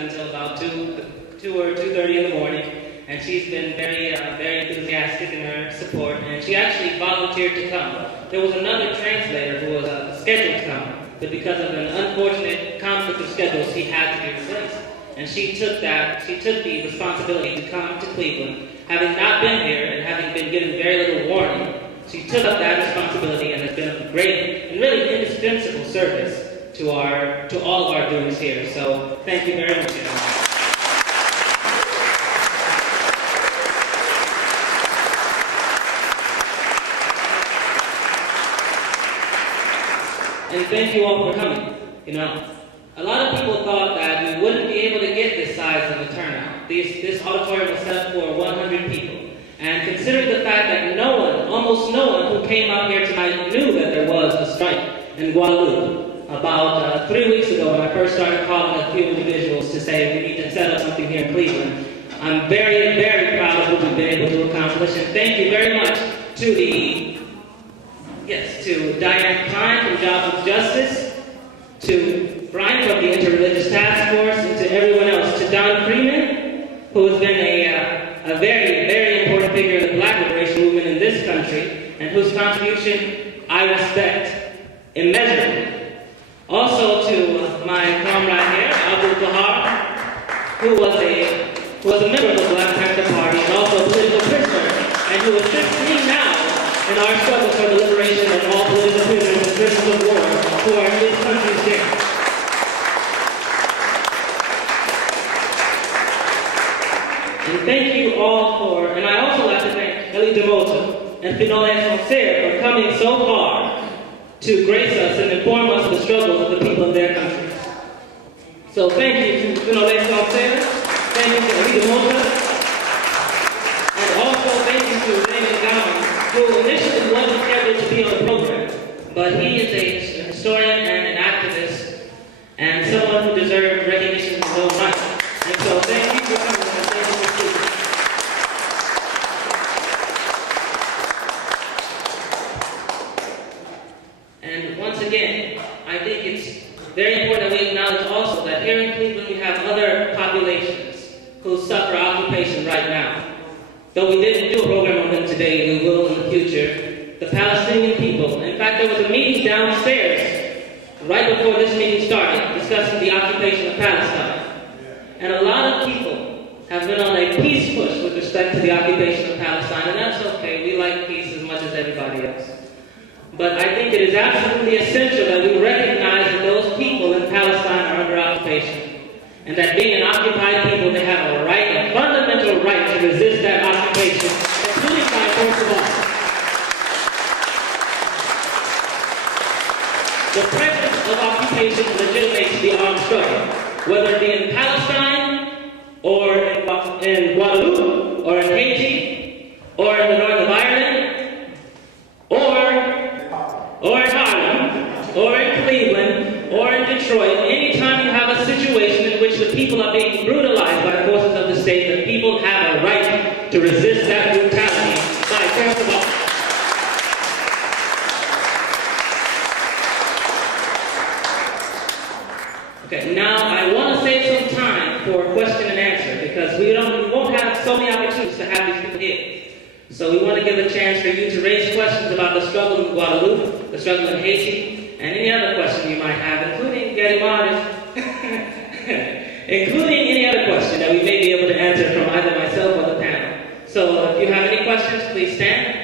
until about 2 or 2:30 in the morning, and she's been very enthusiastic in her support, and she actually volunteered to come. There was another translator who was scheduled to come, but because of an unfortunate conflict of schedules, he had to be replaced. And she took the responsibility to come to Cleveland, having not been here and having been given very little warning. She took up that responsibility and has been of great and really indispensable service to all of our doings here. So thank you very much. And thank you all for coming. A lot of people thought that we wouldn't be able to get this size of a turnout. This auditorium was set up for 100 people. And considering the fact that almost no one who came out here tonight knew that there was a strike in Guadeloupe. About 3 weeks ago, when I first started calling a few individuals to say we need to set up something here in Cleveland, I'm very, very proud of what we've been able to accomplish. And thank you very much to Diane Klein from Jobs with Justice, to Brian from the Interreligious Task Force, and to everyone else, to Don Freeman, who has been a very, very important figure in the Black liberation movement in this country, and whose contribution I respect immeasurably. Also to my comrade here, Abdul Bahar, who was a member of the Black Panther Party and also a political prisoner, and who assists me now in our struggle for the liberation of all political prisoners and prisoners of war who are in this country's jail. And thank you all and I also like to thank Elie Demota and Finole Fonseca for coming so far to grace us and inform us of the struggles of the people in their countries. So thank you to Finole Fonseca, thank you to Elie Demota, and also thank you to Raymond Gowin, who initially wasn't scheduled to be on the program, but he is a historian and an activist, and someone who deserves recognition in his own right. And so thank you for coming, and thank you for speaking. And once again, I think it's very important that we acknowledge also that here in Cleveland we have other populations who suffer occupation right now. Though we didn't do a program on them today, we will in the future. The Palestinian people. In fact, there was a meeting downstairs right before this meeting started discussing the occupation of Palestine. And a lot of people have been on a peace push with respect to the occupation of Palestine, and that's okay. We like peace as much as everybody else. But I think it is absolutely essential that we recognize that those people in Palestine are under occupation, and that being an occupied people, they have a right, a fundamental right to resist that occupation, including by force of arms. The presence of occupation legitimates the armed struggle, whether it be in Palestine, or in Guadeloupe, or in Haiti, or in the north of Ireland, or in Harlem, or in Cleveland, or in Detroit. Anytime you have a situation in which the people are being brutalized by the forces of the state, the people have a right to resist that brutality by force of arms. Okay, now I want to save some time for question and answer because we won't have so many opportunities to have these people here. So we want to give a chance for you to raise questions about the struggle in Guadeloupe, the struggle in Haiti, and any other question you might have, including any other question that we may be able to answer from either myself or the panel. So if you have any questions, please stand.